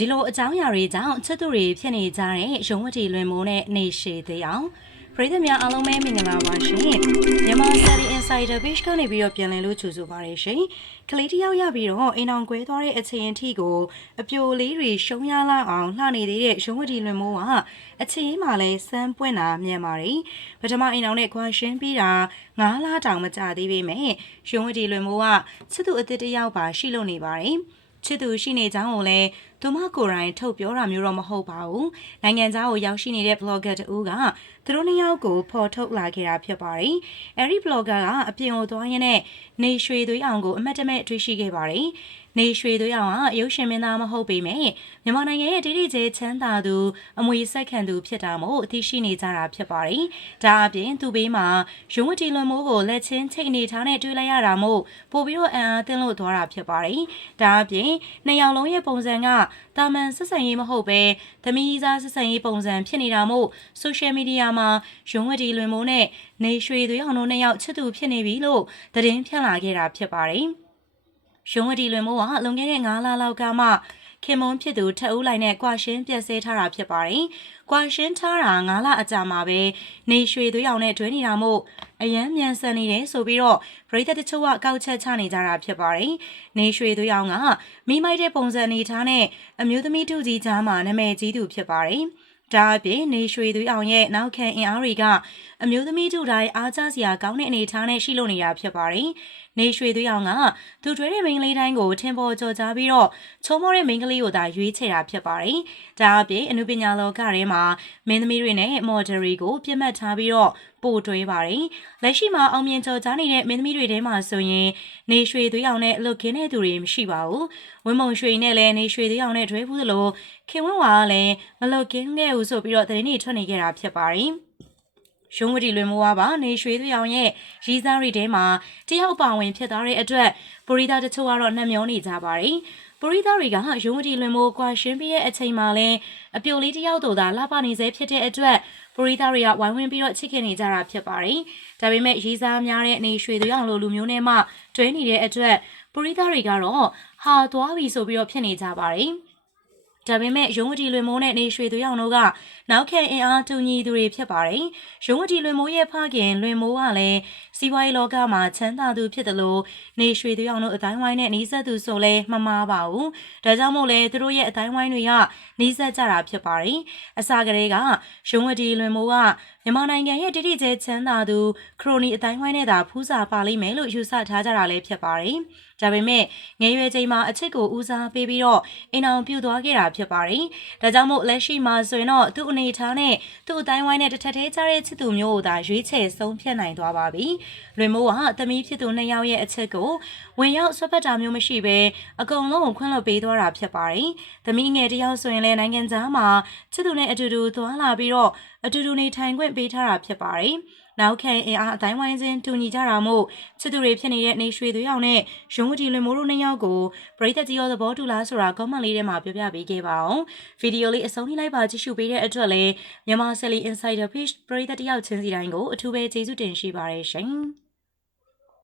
ဒီလိုအကြောင်းအရာတွေကြောင့်ချစ်သူတွေဖြစ်နေကြတဲ့ရုံဝတီလွင်မိုးနဲ့နေရှိသေးအောင်ပရိသတ်များအားလုံးပဲမင်္ဂလာပါရှင်မြန်မာ Study Insider Page ကနေပြီးတော့ပြန်လည်လို့ကြိုဆိုပါရရှင်ကလေးတယောက်ရပြီးတော့အိမ်အောင်ကွဲသွားတဲ့အချိန်အထိကိုအပြိုလေးတွေရှုံးရလာအောင်လှနေသေးတဲ့ရုံဝတီလွင်မိုးကအချိန်မှလည်းစမ်းပွင့်တာမြန်ပါတယ်ပထမအိမ်အောင်နဲ့ခွာရှင်းပြီးတာငါးလတောင်မကြသေးပေမဲ့ရုံဝတီလွင်မိုးကချစ်သူအစ်စ်တယောက်ပါရှိလို့နေပါတယ်ချစ်သူရှိနေကြောင်းကိုလည်း သူမကိုယ်တိုင်ထုတ်ပြောတာမျိုးတော့မဟုတ်ပါဘူး။နိုင်ငံသားကိုရောက်ရှိနေတဲ့ blogger တူကသူတို့နှစ်ယောက်ကိုဖော်ထုတ်လာခဲ့တာဖြစ်ပါတယ်။အဲဒီ blogger ကအပြင်ကိုသွားရင်းနဲ့နေရွှေသွေးအောင်ကိုအမတ်တမဲ့တွေ့ရှိခဲ့ပါတယ်။နေရွှေသွေးအောင်ကရုပ်ရှင်မင်းသားမဟုတ်ပေမဲ့မြန်မာနိုင်ငံရဲ့တိတိကျကျချမ်းသာသူအမွေဆက်ခံသူဖြစ်တာမို့အသိရှိနေကြတာဖြစ်ပါတယ်။ဒါအပြင်သူ့ဘေးမှာရုံးဝတီလွန်မိုးကိုလက်ချင်းချိတ်နေထားနဲ့တွေ့လိုက်ရတာမို့ပို့ပြီးတော့အံအားတင်းလို့သွားတာဖြစ်ပါတယ်။ဒါအပြင်နှစ်ယောက်လုံးရဲ့ပုံစံကတာမန်ဆက်ဆံရေးမဟုတ်ပဲသမီးသားဆက်ဆံရေးပုံစံဖြစ်နေတာမို့ social media မှာရုံးဝတီလွင်မိုးနဲ့နေရွှေသွေးအောင်တို့နှစ်ယောက်ချစ်သူဖြစ်နေပြီလို့သတင်းဖြန့်လာခဲ့တာဖြစ်ပါတယ်။ရုံးဝတီလွင်မိုးကလွန်ခဲ့တဲ့9လလောက်ကမှ ခင်မွန်ဖြစ်သူထက်ဦးလိုက်နဲ့ကွာရှင်းပြက်ဆဲထားတာဖြစ်ပါတယ်။ကွာရှင်းထားတာ9လအကြာမှာပဲနေရွှေသွေးအောင်နဲ့တွဲနေတာမို့အရန်မြန်ဆန်နေတယ်ဆိုပြီးတော့ပရိသတ်တချို့ကကောက်ချက်ချနေကြတာဖြစ်ပါတယ်။နေရွှေသွေးအောင်ကမိမိုက်တဲ့ပုံစံအနေထားနဲ့အမျိုးသမီးတူကြီးကြားမှာနာမည်ကြီးသူဖြစ်ပါတယ်။ဒါအပြင်နေရွှေသွေးအောင်ရဲ့နောက်ခံအင်အားတွေက အမျိုးသမီးတို့တိုင်းအားကြစရာကောင်းတဲ့အနေအထားနဲ့ရှိလို့နေတာဖြစ်ပါတယ်။နေရွှေသွေးအောင်ကသူတွဲတဲ့မိန်းကလေးတိုင်းကိုထင်ပေါ်ကျော်ကြားပြီးတော့ချုံမောတဲ့မိန်းကလေးကိုသာရွေးချယ်တာဖြစ်ပါတယ်။ဒါအပြင်အနုပညာလောကထဲမှာမင်းသမီးတွေနဲ့မော်ဒရီကိုပြစ်မှတ်ထားပြီးတော့ပို့တွဲပါတယ်။လက်ရှိမှာအောင်မြင်ကျော်ကြားနေတဲ့မင်းသမီးတွေထဲမှာဆိုရင်နေရွှေသွေးအောင်နဲ့အလုတ်ခင်းတဲ့သူတွေမရှိပါဘူး။ဝင်းမုံရွှေနဲ့လည်းနေရွှေသွေးအောင်နဲ့တွဲဖူးသလိုခင်ဝင်းဝါကလည်းမလုတ်ခင်းခဲ့ဘူးဆိုပြီးတော့သတင်းတွေထွက်နေကြတာဖြစ်ပါတယ်။ ရုံးဝတီလွင်မိုးဝါပါနေရွှေသွေးအောင်ရဲ့ရီးစားရီထဲမှာတယောက်ပါဝင်ဖြစ်သွားတဲ့အတွက်ပရိသတ်တချို့ကတော့နှမျောနေကြပါတယ်ပရိသတ်တွေကရုံးဝတီလွင်မိုးကွာရှင်းပြီးတဲ့အချိန်မှာလဲအပြိုလေးတယောက်တို့သာလှပနေစေဖြစ်တဲ့အတွက်ပရိသတ်တွေကဝိုင်းဝန်းပြီးတော့ချစ်ခင်နေကြတာဖြစ်ပါတယ်ဒါပေမဲ့ရီးစားများတဲ့နေရွှေသွေးအောင်လိုလူမျိုးနဲ့မှတွဲနေတဲ့အတွက်ပရိသတ်တွေကတော့ဟာသွားပြီဆိုပြီးတော့ဖြစ်နေကြပါတယ် ဒါပေမဲ့ရုံးဝတီလွင်မိုးနဲ့နေရွှေသူရောင်တို့ကနောက်ခံအင်အားတူညီသူတွေဖြစ်ပါတယ်။ရုံးဝတီလွင်မိုးရဲ့ဖခင်လွင်မိုးကလည်းစီးပွားရေးလောကမှာချမ်းသာသူဖြစ်တယ်လို့နေရွှေသူရောင်တို့အတိုင်းဝိုင်းနဲ့နှီးဆက်သူဆိုလဲမမှားပါဘူး။ဒါကြောင့်မို့လဲသူတို့ရဲ့အတိုင်းဝိုင်းတွေကနှီးဆက်ကြတာဖြစ်ပါတယ်။အစကတည်းကရုံးဝတီလွင်မိုးကမြန်မာနိုင်ငံရဲ့တိတိကျကျချမ်းသာသူခရိုနီအတိုင်းဝိုင်းနဲ့သာဖူးစာပါလိမ့်မယ်လို့ယူဆထားကြတာလည်းဖြစ်ပါတယ်။ ဒါပေမဲ့ငယ်ရွယ်ချိန်မှာအချစ်ကိုဦးစားပေးပြီးတော့အိမ်အောင်ပြုတ်သွားခဲ့တာဖြစ်ပါတယ်။ဒါကြောင့်မို့လက်ရှိမှာဆိုရင်တော့သူ့အနေထားနဲ့သူ့အတိုင်းဝိုင်းနဲ့တစ်ထက်သေးကြတဲ့ချစ်သူမျိုးကိုသာရွေးချယ်ဆုံးဖြတ်နိုင်သွားပါပြီ။လွင်မိုးကသမီးဖြစ်သူနှစ်ယောက်ရဲ့အချစ်ကိုဝင်ရောက်ဆွတ်ဖက်တာမျိုးမရှိဘဲအကုန်လုံးကိုခွင့်လွှတ်ပေးသွားတာဖြစ်ပါတယ်။သမီးငယ်တယောက်ဆိုရင်လည်းနိုင်ငံသားမှာချစ်သူနဲ့အတူတူသွားလာပြီးတော့အတူတူနေထိုင်ခွင့်ပေးထားတာဖြစ်ပါတယ်။နောက်ခံအင်အားအတိုင်းဝိုင်းချင်းတူညီကြတာမို့ချစ်သူတွေဖြစ်နေတဲ့နေရွှေသွေးအောင်နဲ့ရုံးဝတီလွင်မိုးတို့နှစ်ယောက်ကိုပရိသတ်ကြီးရောသဘောတူလားဆိုတာ comment လေးထဲမှာပြောပြပေးခဲ့ပါအောင်ဗီဒီယိုလေးအဆုံးထိလိုက်ပါကြည့်ရှုပေးတဲ့အတွက်လည်းမြန်မာ Sally Insider Page ပရိသတ်တယောက်ချင်းစီတိုင်းကိုအထူးပဲကျေးဇူးတင်ရှိပါတယ်ရှင်